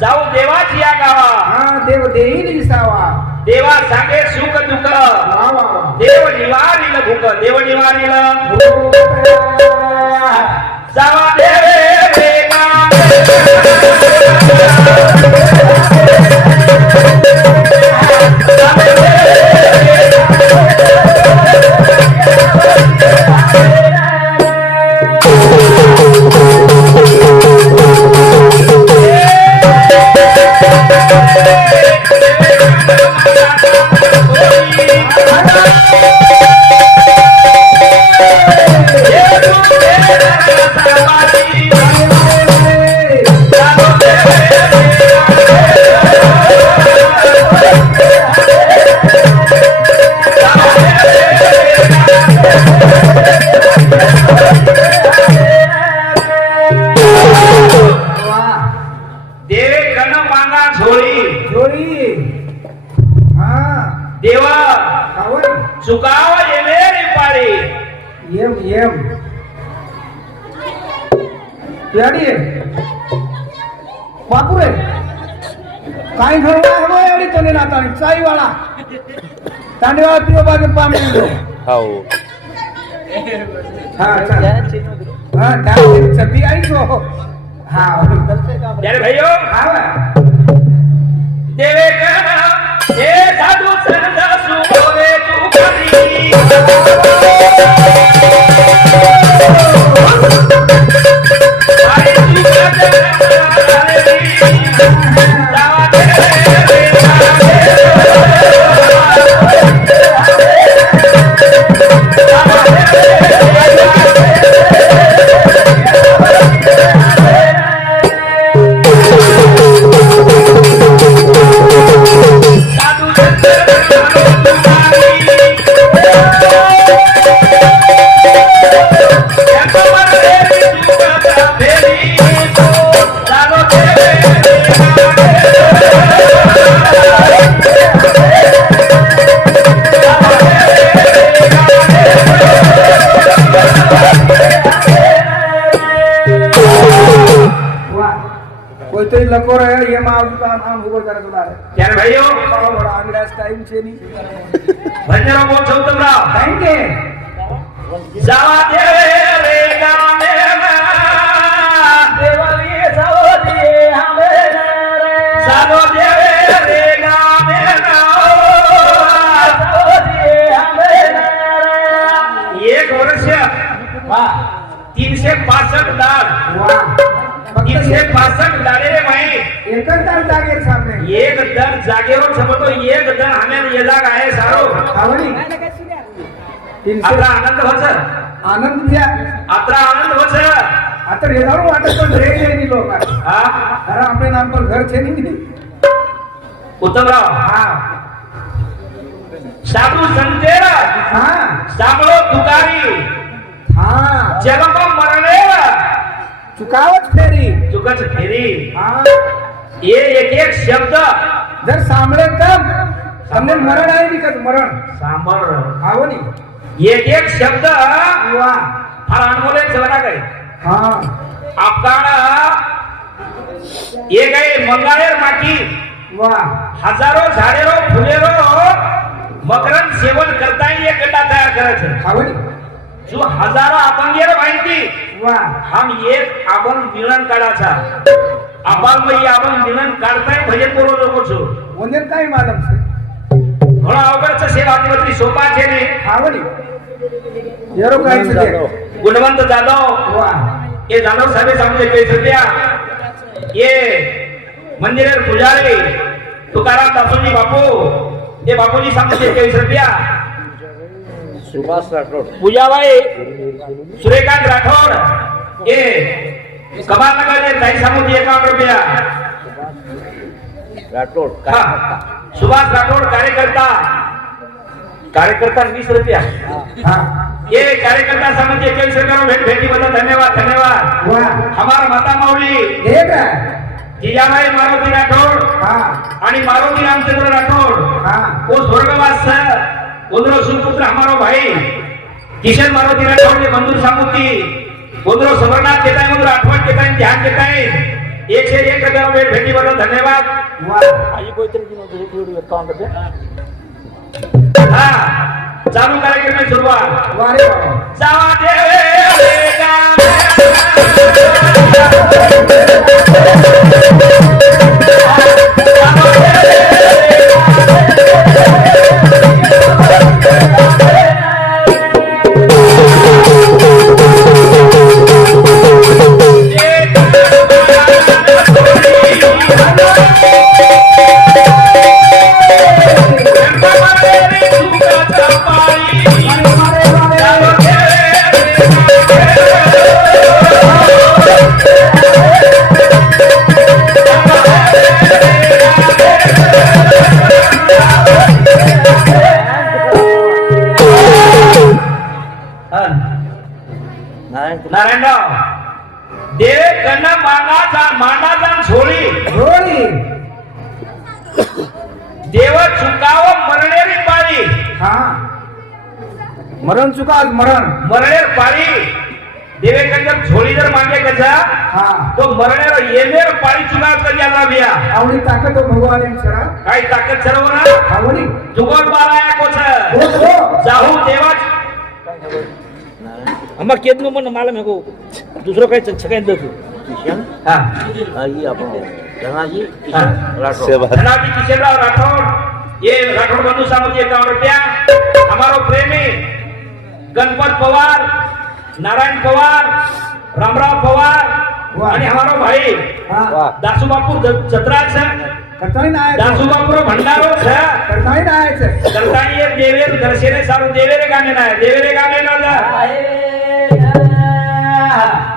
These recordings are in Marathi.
जाऊ देवाची या गावा. हा देव देईल विसावा. देवा सांगे सुख दुःख. वा वा. देव निवारील भूक. देव निवारील जावा देवे वेगा. देवा चुकाव येणे पाळी. येम येम याडी बापू रे काय घडलं आहे याडी तने नाता चाई वाला तांडेवाला पिओ बागे पामे हो हां चल हां डाल चटी आई को हां यार भाइयों हां देवे का हे साधू संत सुबोधे तू करी. आई कोई लकोर है ये मां हम ऊपर करे तो डाले यार भाइयों बड़ा अंग्रेज टाइम से नहीं भजनो बोल चौतमराव थैंक यू. जावा देवे रे गामे देवली सवदी हमे रे. जावा देवे रे गामे सवदी हमे रे. एक वर्ष वाह 365 दार. वाह 365 दारे रे भाई. एकच दाल जागेर सामने एक दर जागेवर समजतो. एक दर हमें ये जाग आहे सारो आवडी 300 आपला आनंद व्हायचा. आनंद घ्या. आपला आनंद व्हायचा. आता रेजावर वाटत पण रे नाही लोक हा अरे आपले नाम पर घर छे नहीं उत्तमराव हां साधू संतेरा हां सामळो तुकारी हां जन्म मरणे चुकावत फेरी चुकच फेरी. हां ये एक एक शब्द जर सांभळे तर हमने मरण आहे नहीं का मरण सांबर आवनी एक एक शब्द वाह फार अनमोल चला काय. हां आपका ये गए मंगाळेर माटी वाह हजारो झाडेरो फुलेरो मकरंद सेवन करता ये गड्डा तयार करायचं. आवनी जो हजारो अपंगेर माहिती वाह हम एक आपण मिलन काढायचा. आपण मग आपण मिलन काढताय भजन बोलो नको छो. वंदन काय मालम से घणो अवघडचं सेवा देवती सोपा छे ने. आवनी येरो काय से गुणवंत जाधव वाह ये जाधव साहेब सामने काही सध्या ये मंदिरेर पुजारी तुकाराम दासोजी बापू ये बापूजी सामने काही सध्या सुभाष राठोड पूजाबाई सूर्यकांत राठोड ये कमालनगर ताई सामूची 51 रुपया. राठोड हाँ, सुभाष राठोड कार्यकर्ता 20 रुपया. हां ये कार्यकर्ता समझ 21 रुपया भेट भेटी बदल धन्यवाद धन्यवाद. वाह हमारा माता माऊली देख जिजाबाई मारुती राठोड हां आणि मारुती रामचंद्र राठोड हां वो स्वर्गवास उधरो सुपुत्र हमारो भाई किशन मारुती राठोड ने मंजूर सामुती उधरो समरनाथ केताय उधरो आठवण केताय ध्यान केताय 101 भेट भेटीबद्दल धन्यवाद. वा आई कोणतरी अकाउंट हा चालू कार्यक्रमाची सुरुवात. वा रे वा. जावा देवे गावे. नारायणराव देव कन्ना मांडाचा झोळी होळी. देव चुकाव मरणेरी पाळी. हा मरण चुका मरणेर पाळी देवेकंदर झोळी जर मागे कसा हा तो मरणेर येमेर पाळी चुका कधी आला बिया आवडी ताकद भगवान सरा काही ताकद सर्व ना आवडी जुगोर बाळाया कोच हो हो जाहू देवाच आम्हा केदनो पण मला मेको दुसरं काही सगळ्यात दसू किशन हा ही आपण धनाजी हा. किशन राठोड धनाजी किशनराव राठौड़ ये राठौड़ बंधु सामुदायिक 51 रुपया. हमारो प्रेमी गणपत पवार, नारायण पवार, रामराव पवार वाह. आणि हमारो भाई हा दासू जत्रा करताही नाही दासू बापू भंडारो करताही नाही करतानी एक देवेर दर्शने सारू देवेरे गाणे नाही देवेरे गाणे ना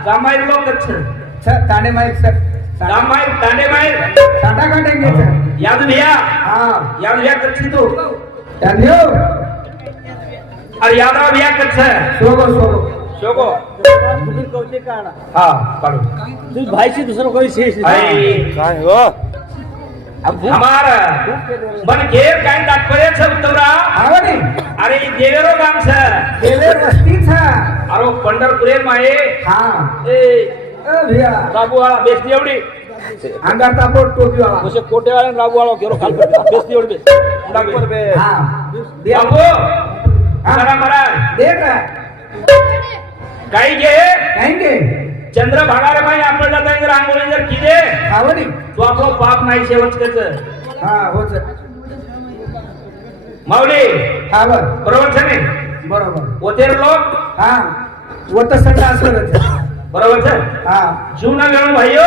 गामाई लोक तांडे माहीत सर गामाई तांडे माई टाटा काटे घ्यायचं याद भैया हा याद भैया कच्ची तू त्यांनी हो और यादव भैया कच्छ सोगो सोगो शोको तुम्ही कवते काढा हा काढू तुम्ही भाईशी दुसरं काही शेष भाई काय हो हमार मन घेर काय तात्पर्य उत्तरा आवडी अरे देवेरो गाम गेले वस्तीच अरे पंढरपुरे माये हा ए भैया राबूवाळा बेसती एवढी अंगार तापड टोपी वाला जसे कोटेवाले राबूवाळा घेरो खाल बेसती एवढी बेस हा बापू जरा मला देख काही घे कहेंगे चंद्र भागारे माई आपण जाता जर आंघोळी जर किदे आवडी तो आपलं पाप नाही शेवट कच हा होच माऊली हा बर बरोबर छे बरोबर ओतेर लोक हा वत सगळं असलच बरोबर छे हा जीवना वेळून भाईयो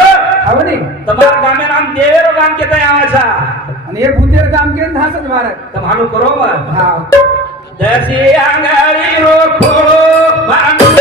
आवडी તમાર ગામે નામ દેવેરો ગામ કેતા આવે છે आणि हे भूतेर काम केलं धासच मारत તમારું કરો हा દસી આંગળી રોખો માનું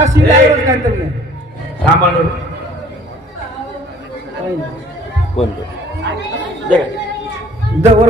आता शिवल्यावरच काहीतरी आहे. थांबा ना. कोण दे का जवळ